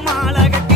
மாலகட்டி